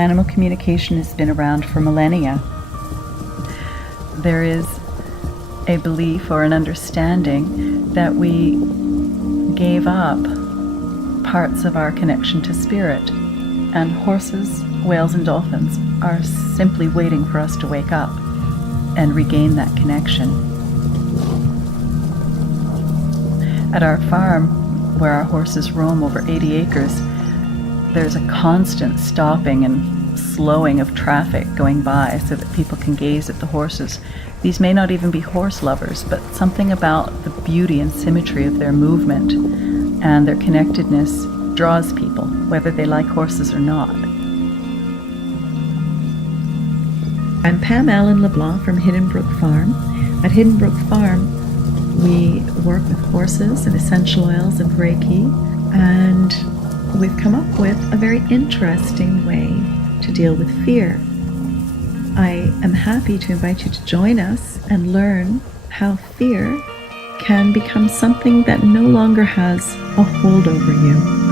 Animal communication has been around for millennia. There is a belief or an understanding that we gave up parts of our connection to spirit, and horses, whales, and dolphins are simply waiting for us to wake up and regain that connection. At our farm, where our horses roam over 80 acres, there's a constant stopping and slowing of traffic going by so that people can gaze at the horses. These may not even be horse lovers, but something about the beauty and symmetry of their movement and their connectedness draws people, whether they like horses or not. I'm Pam Allen LeBlanc from Hidden Brook Farm. At Hidden Brook Farm, we work with horses and essential oils and Reiki, and we've come up with a very interesting way to deal with fear. I am happy to invite you to join us and learn how fear can become something that no longer has a hold over you.